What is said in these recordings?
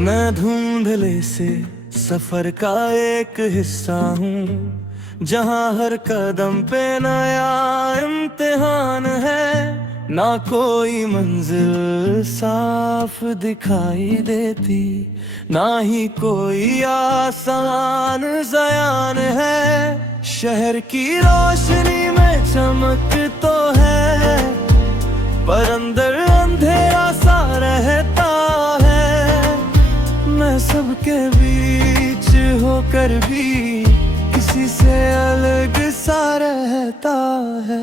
मैं धुंधले से सफर का एक हिस्सा हूँ, जहाँ हर कदम पे नया इम्तिहान है। ना कोई मंजिल साफ दिखाई देती, ना ही कोई आसान ज़यान है। शहर की रोशनी में चमक तो है, पर अंदर अंधेरा सा रहता है। मैं सबके बीच होकर भी किसी से अलग सा रहता है।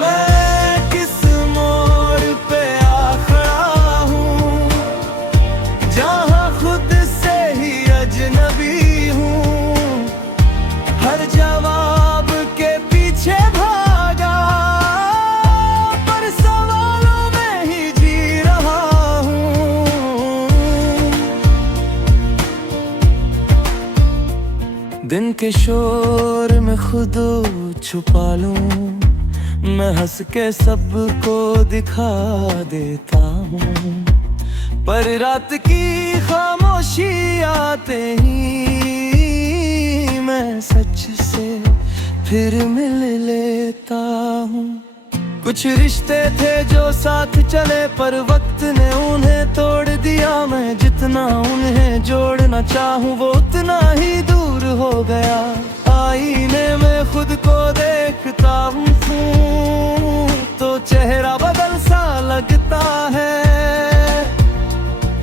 मैं किस मोड़ पे आ खड़ा हूँ, जहाँ खुद से ही अजनबी हूँ। हर जवाब के पीछे भागा, पर सवालों में ही जी रहा हूँ। दिन के शोर में खुद छुपा लूं, मैं हंस के सबको दिखा देता हूँ। पर रात की खामोशी आते ही मैं सच से फिर मिल लेता हूँ। कुछ रिश्ते थे जो साथ चले, पर वक्त ने उन्हें तोड़ दिया। मैं जितना उन्हें जोड़ना चाहूँ, वो उतना ही दूर हो गया। आईने में खुद को देखता हूँ तो चेहरा बदल सा लगता है।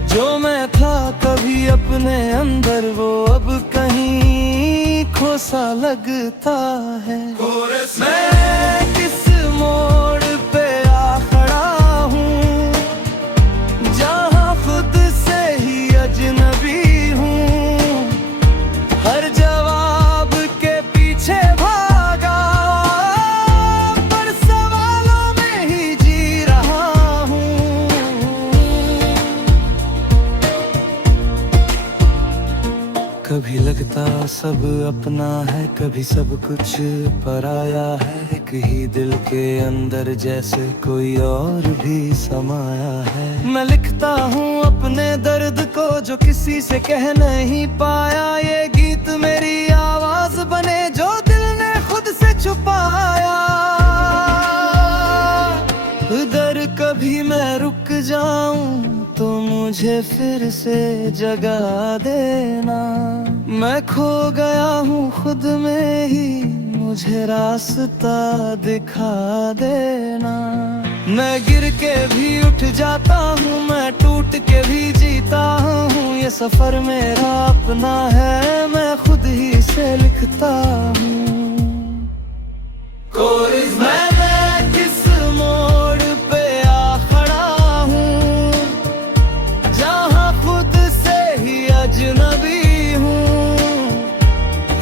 जो मैं था कभी अपने अंदर, वो अब कहीं खो सा लगता है। मैं किस मोड़ पे आ खड़ा हूँ, जहाँ खुद से ही अजनबी हूँ। हर जवाब के पीछे भागा, पर सवालों में ही जी रहा हूँ। कभी लगता सब अपना है, कभी सब कुछ पराया है। एक ही दिल के अंदर जैसे कोई और भी समाया है। मैं लिखता हूँ अपने दर्द को, जो किसी से कह नहीं पाया। ये गीत मेरी आवाज बने, जो दिल ने खुद से छुपाया। उधर कभी मैं रुक जाऊं तो मुझे फिर से जगा देना। मैं खो गया हूँ खुद में ही, मुझे रास्ता दिखा देना। मैं गिर के भी उठ जाता हूँ, मैं टूट के भी जीता हूँ। ये सफर मेरा अपना है, मैं खुद ही से लिखता हूँ। मैं किस मोड़ पे आ खड़ा हूँ, जहाँ खुद से ही अजनबी हूँ।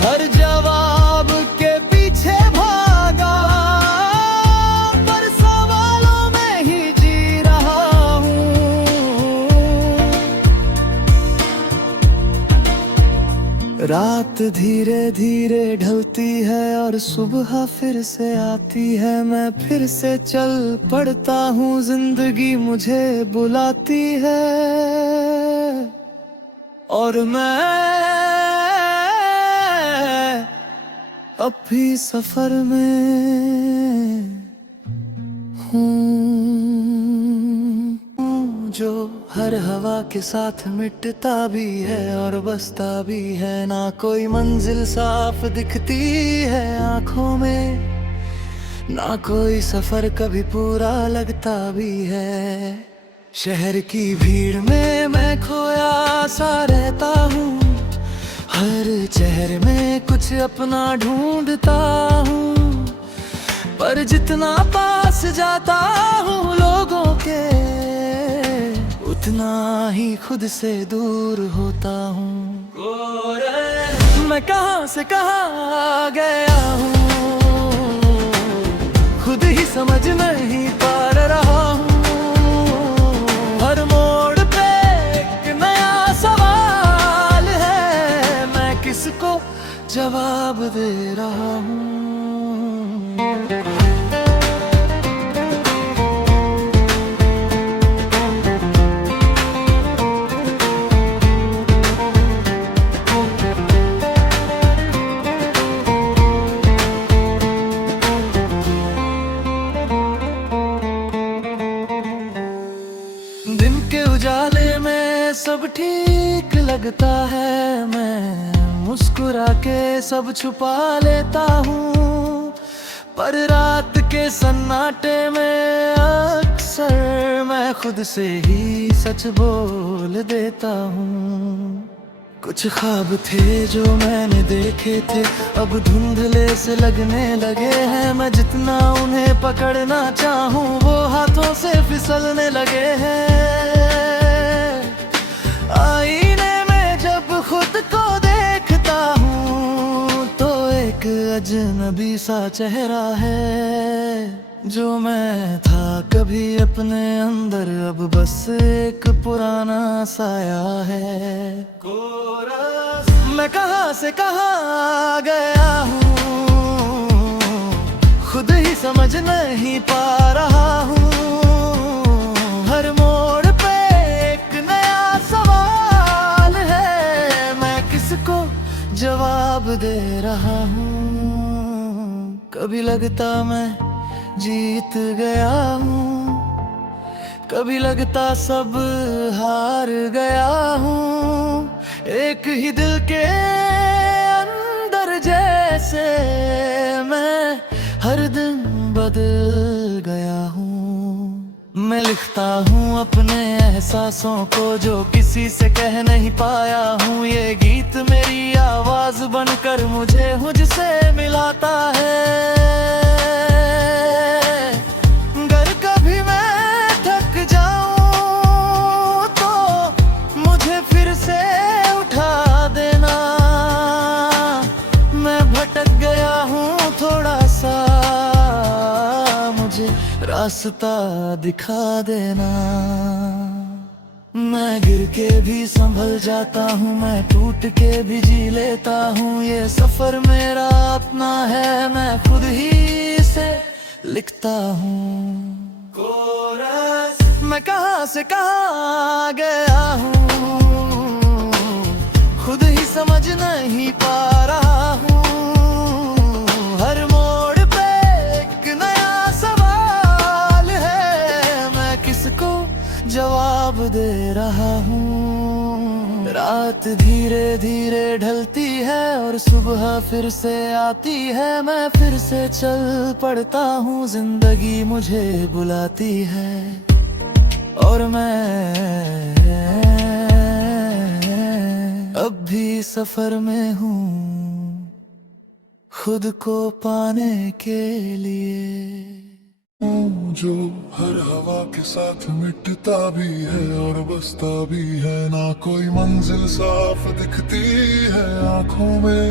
हर जवाब के पीछे भागा, पर सवालों में ही जी रहा हूँ। रात धीरे धीरे ढलती है और सुबह फिर से आती है। मैं फिर से चल पड़ता हूँ, जिंदगी मुझे बुलाती है। और मैं अब भी सफर में हूँ, जो हर हवा के साथ मिटता भी है और बसता भी है। ना कोई मंजिल साफ दिखती है आँखों में, ना कोई सफर कभी पूरा लगता भी है। शहर की भीड़ में मैं खोया सा रहता हूँ, हर चेहरे में कुछ अपना ढूंढता हूँ। पर जितना पास जाता हूँ लोगों के, उतना ही खुद से दूर होता हूँ। मैं कहाँ से कहाँ आ गया हूँ, खुद ही समझ नहीं पा रहा हूँ। हर मोड़ पे एक नया सवाल है, मैं किसको जवाब दे रहा हूँ। के उजाले में सब ठीक लगता है, मैं मुस्कुरा के सब छुपा लेता हूँ, पर रात के सन्नाटे में अक्सर मैं खुद से ही सच बोल देता हूँ। कुछ ख्वाब थे जो मैंने देखे थे, अब धुंधले से लगने लगे हैं, मैं जितना उन्हें पकड़ना चाहूँ वो हाथों से फिसलने लगे हैं। आईने में जब खुद को देखता हूँ तो एक अजनबी सा चेहरा है, जो मैं था कभी अपने अंदर अब बस एक पुराना साया है। कोरस मैं कहाँ से कहाँ आ गया हूँ, खुद ही समझ नहीं पा रहा हूँ। हर मोड़ पे एक नया सवाल है, मैं किसको जवाब दे रहा हूँ। कभी लगता मैं जीत गया हूँ, कभी लगता सब हार गया हूँ। एक ही दिल के अंदर जैसे मैं हर दिन बदल गया हूँ। मैं लिखता हूँ अपने एहसासों को जो किसी से कह नहीं पाया हूँ। ये गीत मेरी आवाज बनकर मुझे मुझसे मिलाता है। रास्ता दिखा देना। मैं गिर के भी संभल जाता हूँ, मैं टूट के भी जी लेता हूँ। ये सफर मेरा अपना है, मैं खुद ही इसे लिखता हूँ। कोरस मैं कहाँ से कहाँ आ गया हूँ, खुद ही समझ नहीं पा रहा हूँ। हर मोड़ पे एक नया सवाल है, मैं किसको जवाब दे रहा हूँ। रात धीरे धीरे ढलती है और सुबह फिर से आती है। मैं फिर से चल पड़ता हूँ, जिंदगी मुझे बुलाती है और मैं अब भी सफर में हूँ खुद को पाने के लिए। जो हर हवा के साथ मिटता भी है और बसता भी है, ना कोई मंजिल साफ दिखती है आंखों में,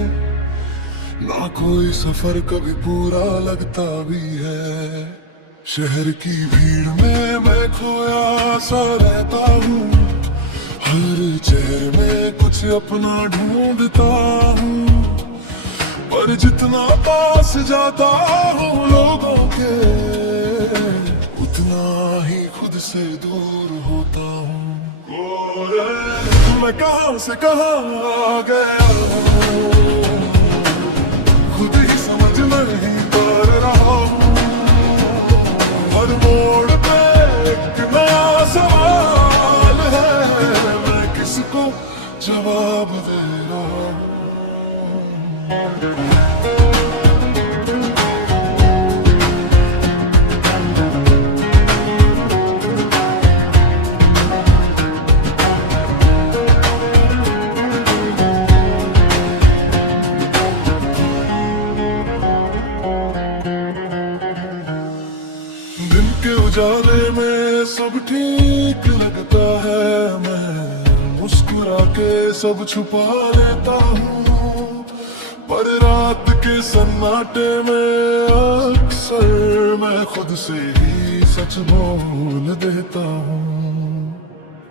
ना कोई सफर कभी पूरा लगता भी है। शहर की भीड़ में मैं खोया सा रहता हूँ, हर चेहरे में कुछ अपना ढूंढता हूँ, पर जितना पास जाता हूँ लोगों के, उतना ही खुद से दूर होता हूँ। मैं कहाँ से कहाँ आ गया हूँ, खुद ही समझ नहीं पा रहा हूँ। हर मोड़ पे एक नया सवाल है, मैं किसको जवाब दे रहा हूँ। दिन के उजाले में सब ठीक लगता है, मैं मुस्कुरा के सब छुपा लेता हूँ, पर रात के सन्नाटे में अक्सर मैं खुद से ही सच बोल देता हूँ।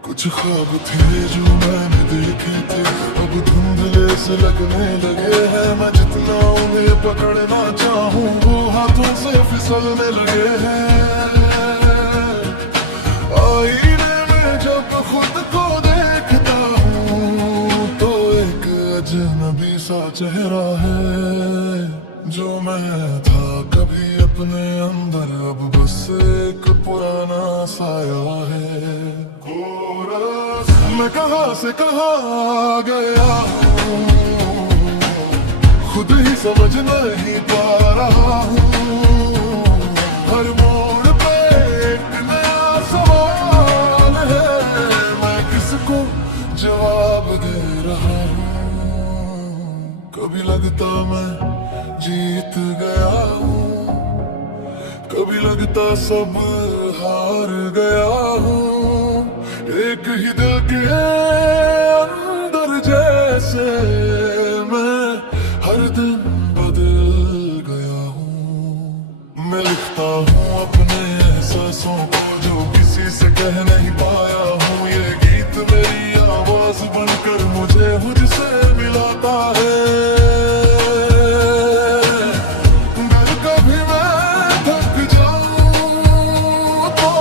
कुछ ख्वाब थे जो मैंने देखे थे, अब धुंधले से लगने लगे हैं, मैं जितना उन्हें पकड़ना चाहूँ वो हाथों से फिसलने लगे हैं। आईने में जब खुद को देखता हूँ तो एक अजनबी सा चेहरा है, जो मैं था कभी अपने अंदर अब बस एक पुराना साया है। मैं कहाँ से कहाँ आ गया हूँ, खुद ही समझ नहीं पा रहा हूँ। हर मोड़ पे एक नया सवाल है, मैं किसको जवाब दे रहा हूँ। कभी लगता मैं जीत गया हूँ, कभी लगता सब हार गया हूँ। एक ही दिल के अंदर जैसे मैं हर दिन बदल गया हूँ। मैं लिखता हूँ अपने एहसासों को जो किसी से कह नहीं पाया हूँ। ये गीत मेरी आवाज बनकर मुझे मुझसे मिलाता है। अगर कभी मैं थक जाऊं तो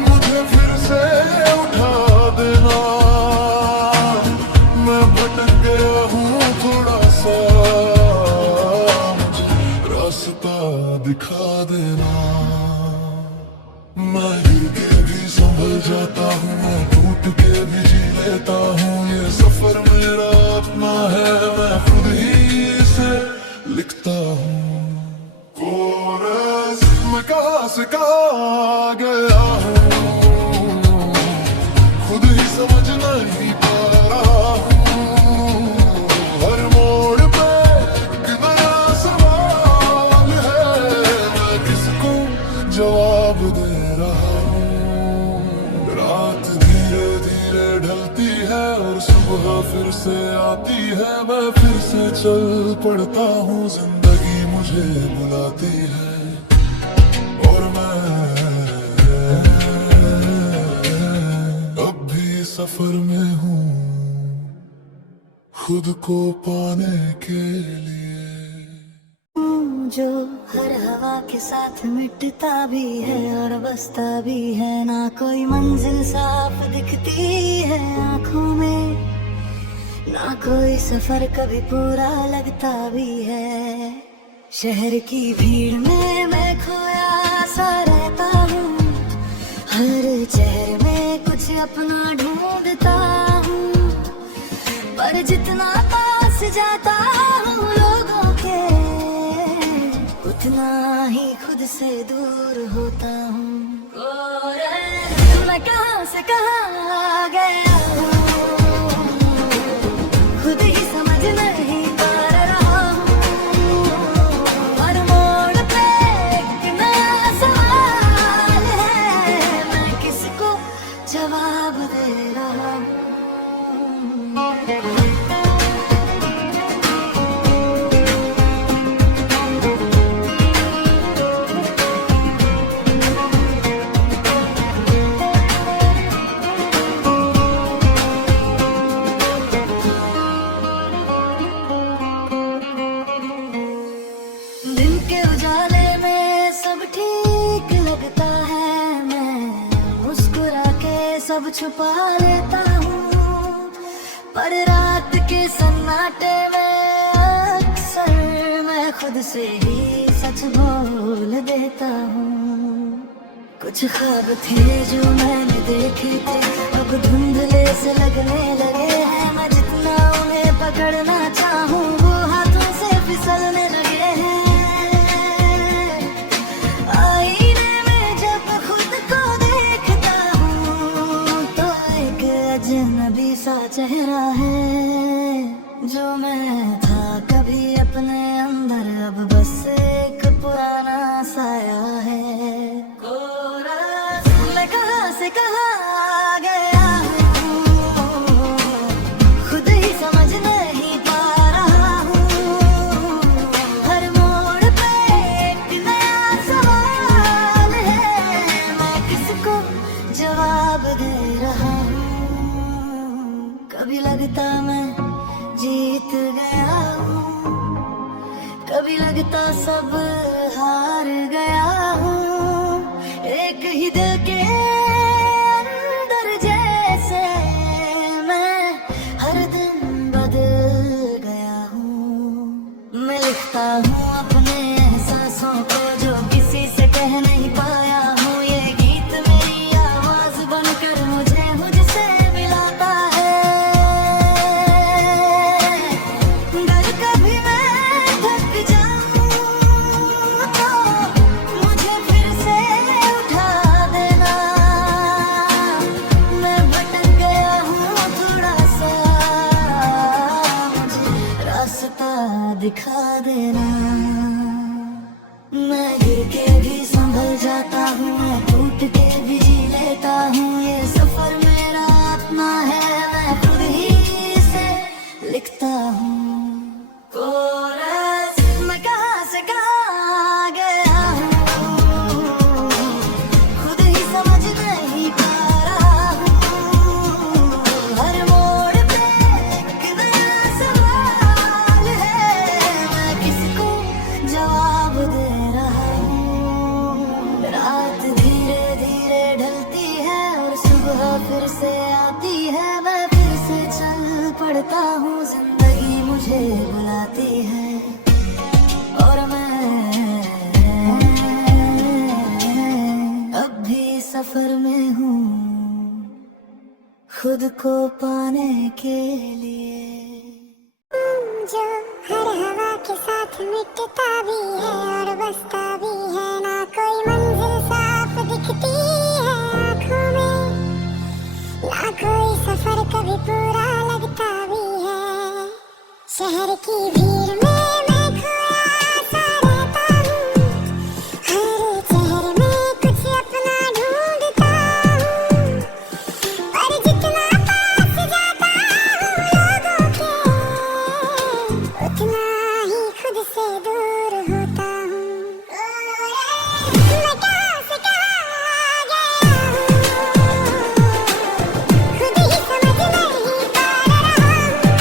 मुझे फिर से उठा देना। मैं भटक गया हूँ थोड़ा सा, मुझे रास्ता दिखा देना। मैं गिर के भी संभल जाता हूँ, मैं टूट के भी जी लेता हूँ। ये सफर मेरा अपना है, मैं खुद ही इसे लिखता हूँ। कोरस मैं कहाँ से कहाँ आ गया हूँ, खुद ही समझ नहीं पा रहा हूँ। हर मोड़ पे एक नया सवाल है, मैं किसको जवाब दे रहा हूँ। रात धीरे धीरे ढलती है और सुबह फिर से आती है। मैं फिर से चल पड़ता हूँ, जिंदगी मुझे बुलाती है। और मैं अब भी सफर में हूँ, खुद को पाने के लिए। जो हर हवा के साथ मिटता भी है और बसता भी है। ना कोई मंजिल साफ दिखती है आँखों में, ना कोई सफर कभी पूरा लगता भी है। शहर की भीड़ में मैं खोया सा रहता हूँ, हर चेहरे में कुछ अपना ढूंढता हूँ। पर जितना पास जाता हूँ लोगों के, उतना ही खुद से दूर होता हूँ। मैं कहाँ से कहाँ आ गया हूँ, खुद ही समझ नहीं पा रहा हूँ। हर मोड़ पे एक नया सवाल है, मैं किसको जवाब दे रहा हूँ। दिन के उजाले में सब ठीक लगता है, मैं मुस्कुरा के सब छुपा लेता हूँ। पर रात के सन्नाटे में अक्सर मैं खुद से ही सच बोल देता हूँ। कुछ ख्वाब थे जो मैंने देखे थे, अब धुंधले से लगने लगे हैं। मैं जितना उन्हें पकड़ना चाहूँ वो हाथों से फिसलने लगे हैं। आईने में जब खुद को देखता हूँ तो एक अजनबी सा चेहरा है जो मैं था कभी अपने अंदर, अब बस एक पुराना साया है। मैं कहाँ से कहाँ आ गया हूँ, खुद ही समझ नहीं पा रहा हूँ। हर मोड़ पे एक नया सवाल है, मैं किसको जवाब दे रहा हूँ। कभी लगता मैं जीत गया हूँ, कभी लगता सब हार गया हूँ। एक ही दिल के अंदर जैसे मैं हर दिन बदल गया हूँ। मैं लिखता हूँ अपने एहसासों को जो किसी से कह नहीं पाया हूँ। ये गीत मेरी आवाज बनकर मुझे मुझसे मिलाता दिखा देना। मैं गिर के भी संभल जाता हूँ, मैं टूट के भी जी लेता हूँ। ये सफर मेरा अपना है, मैं खुद ही इसे लिखता हूँ। कोरस मैं कहाँ से कहाँ गया हूँ, खुद ही समझ नहीं पा रहा हूँ। हर मोड़ पे एक नया सवाल है, मैं किसको जवाब दे रहा हूँ। रात धीरे धीरे ढलती है और सुबह फिर से आती है। मैं फिर से चल पड़ता हूँ, जिंदगी मुझे बुलाती है। और मैं अब भी सफर में हूँ, खुद को पाने के लिए। जो हर हवा के साथ मिटता भी है और बसता भी है, ना कोई मंजिल साफ दिखती है आँखों में, ना कोई सफर कभी पूरा लगता भी है। शहर की भीड़ में मैं खोया सा रहता हूँ, हर शहर में कुछ अपना ढूंढता हूँ। पर जितना पास जाता हूँ लोगों के, उतना ही खुद से दूर होता हूँ। मैं कहाँ से कहाँ गया हूँ, खुद ही समझ नहीं पा रहा हूँ।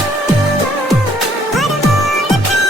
हर मोड़ पे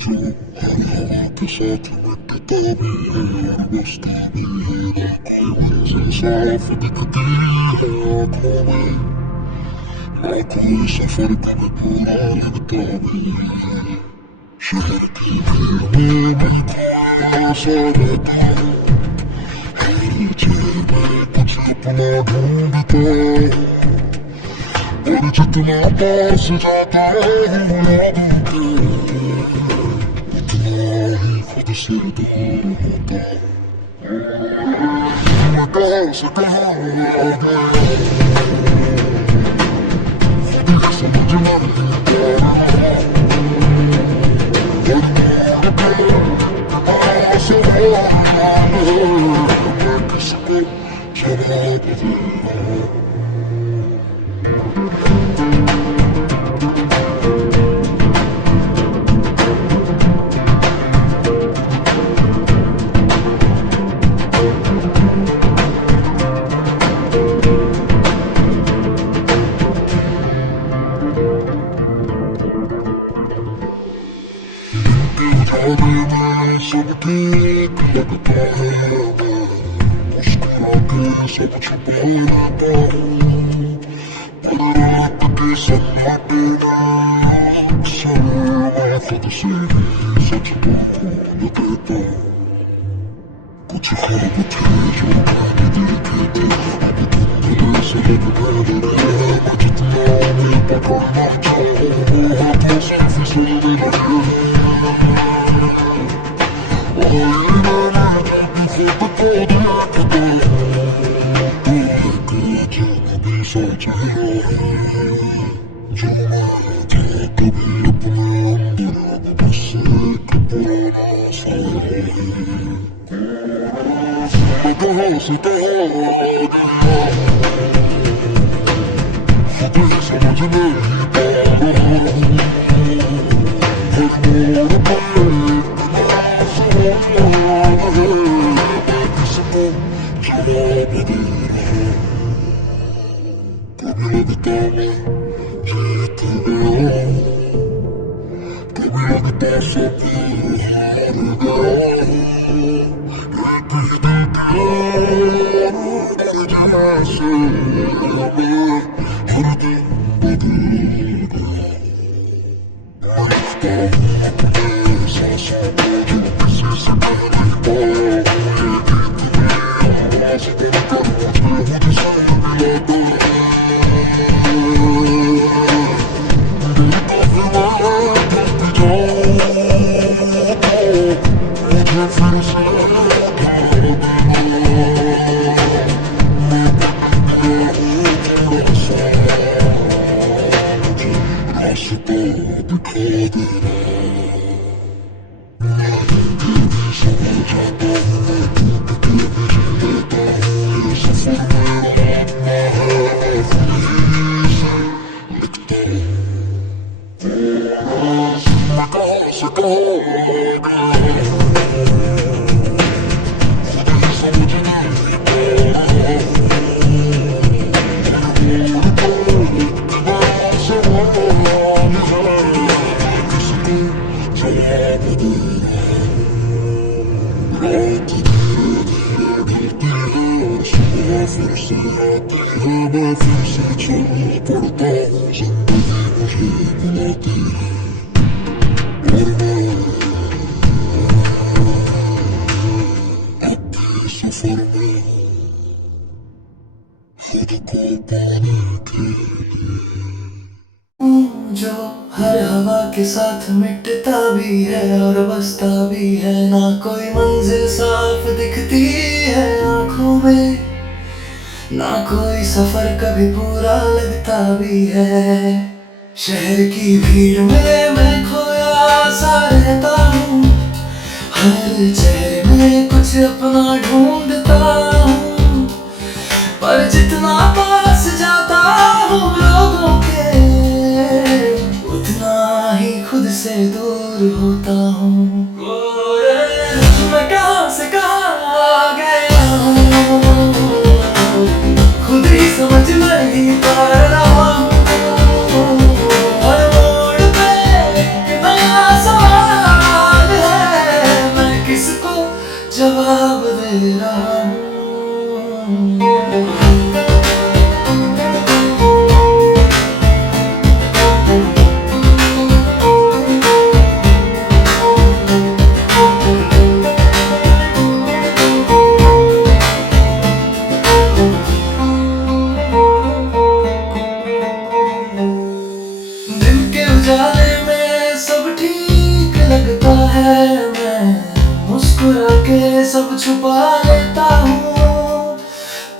जो हर हवा के साथ मिटता भी है और बसता भी है ना कोई मंजिल साफ दिखती है आँखों में ना कोई सफर कभी पूरा लगता भी है शहर की भीड़ में मैं खोया सा रहता हूँ हर चेहरे में कुछ अपना ढूंढता और जितना पास जाता हूँ यादों के उतना ही खुद से दूर होता मैं कहाँ से कहाँ आ गया खुद ही समझ में नहीं पा रहा कहाँ से आ रहा मैं किसको जवाब दे रहा हूँ सब ठीक लगता है मुस्कुरा के सब छुपा लेता हूँ पर रात के सन्नाटे में अक्सर मैं खुद से भी सच बोल देता हूँ कुछ ख्वाब थे जो मैंने देखे थे अब धुंधले से लग रहे मैं जितना उन्हें पकड़ना चाहूँ वो हाथों से फिसलने लगे सोच जो मैं था कभी अपने अंदर अब बस एक पुराना सा है कहाँ से कहाँ आ गया खुद ही समझ नहीं पा रहा हूँ हर मोड़ पर किसको जवाब दे रहा कभी लगता मैं जीत गया कभी लगता सब हार गया एक ही दिल के जैसे मैं हर दिन बदल गया मैं लिखता हूँ अपने सांसों को जो किसी से कह नहीं पाया ये गीत मेरी आवाज़ बनकर मुझसे मिलाता जो हर हवा के साथ मिटता भी है और बसता भी है ना कोई मंजिल साफ दिखती है आँखों में ना कोई सफर कभी पूरा लगता भी है शहर की भीड़ में मैं खोया सा रहता हूँ हर चेहरे में कुछ अपना ढूंढता हूँ पर जितना पास जाता हूँ लोगों के उतना ही खुद से दूर होता हूँ मैं कहाँ से कहाँ आ गया हूँ खुद ही समझ नहीं पा रहा हूँ हर मोड़ पे एक नया सवाल है मैं मुस्कुरा के सब छुपा लेता हूँ,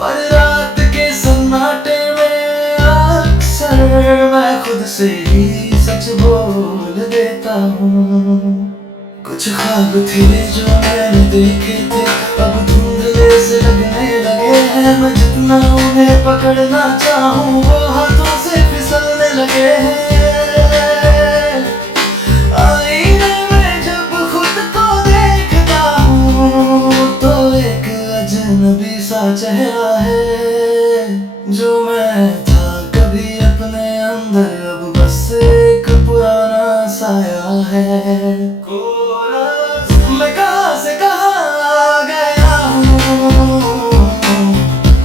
पर रात के सन्नाटे में अक्सर मैं खुद से ही सच बोल देता हूँ। कुछ ख्वाब थे जो मैंने देखे थे अब धुंधले से लगने लगे हैं, मैं जितना उन्हें पकड़ना चाहूँ वो हाथों से फिसलने लगे हैं। आईने में जब खुद को देखता हूँ तो एक अजनबी सा चेहरा है जो मैं था कभी अपने अंदर, अब बस एक पुराना साया है। मैं कहाँ से कहाँ गया हूँ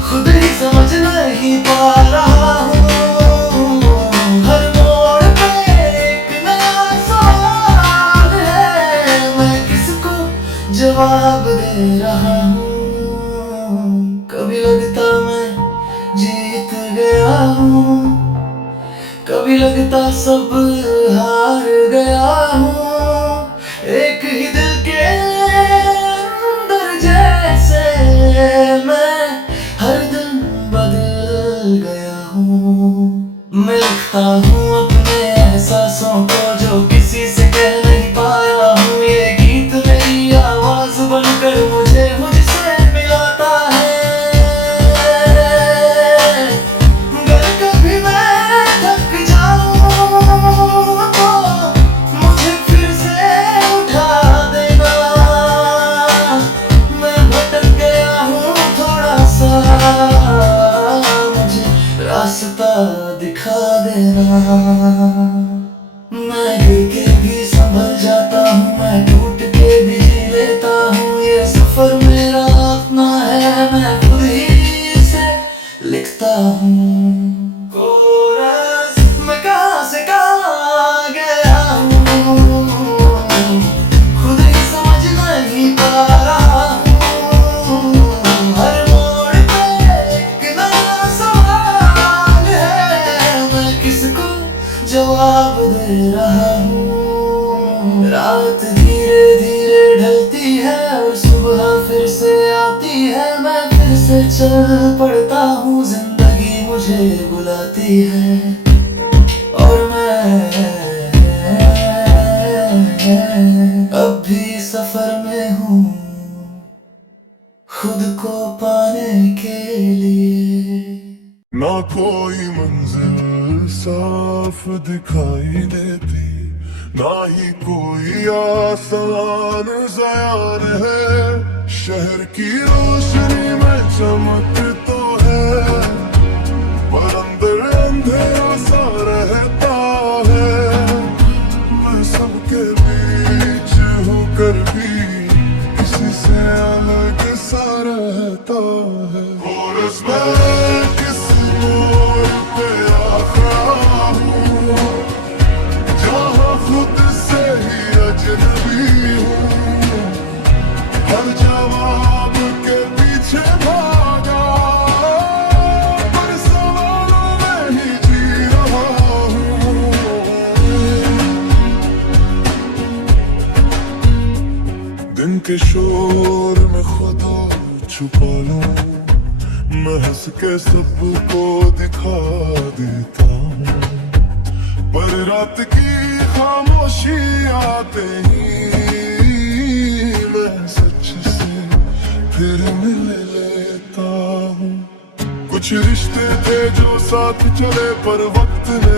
खुद ही समझ नहीं पा रहा हूँ, हर मोड़ पे एक नया सवाल है, मैं किसको जवाब दे रहा हूँ। कभी लगता मैं जीत गया हूँ, कभी लगता सब हार गया हूँ, एक ही दिल के अंदर जैसे मैं हर दिन बदल गया हूँ। मैं लिखता हूँ अपने एहसासों को जो किसी से कह नहीं पाया हूँ, ये गीत मेरी आवाज बनकर मुझे मुझसे मिलाता है। अगर कभी मैं थक जाऊँ तो मुझे फिर से उठा देना, मैं भटक गया हूँ थोड़ा सा, मुझे रास्ता दिखा देना। मैं गिर के भी संभल जाता हूँ, मैं टूट के भी जी लेता हूँ, ये सफर मेरा अपना है, मैं खुद ही इसे लिखता हूँ। कोरस मैं कहाँ से कहाँ गया हूँ खुद ही समझ नहीं पा रहा हूँ, हर मोड़ पे एक नया सवाल है, मैं किसको जवाब दे रहा हूँ। रात धीरे धीरे ढलती है और सुबह फिर से आती है, मैं फिर से चल पड़ता हूँ, जिंदगी मुझे बुलाती है और मैं अब भी सफर में हूँ खुद को पाने के लिए। ना कोई मंजिल साफ दिखाई देती, ना ही कोई आसान ज़यान है, शहर की रोशनी में चमक तो है पर अंदर अंधेरा सा रहता है। मैं सबके बीच होकर भी किसी से अलग सा रहता है। और मैं किस मोड़ पे आ खड़ा हूँ जहाँ खुद से ही अजनबी हूँ, हर जवाब के पीछे भागा पर सवालों में ही जी रहा हूँ। दिन के शोर में खुदा छुपा लूं, मैं हंस के सबको दिखा देता हूँ, पर रात की खामोशी आते ही मैं सच से फिर मिल लेता हूँ। कुछ रिश्ते थे जो साथ चले पर वक्त ने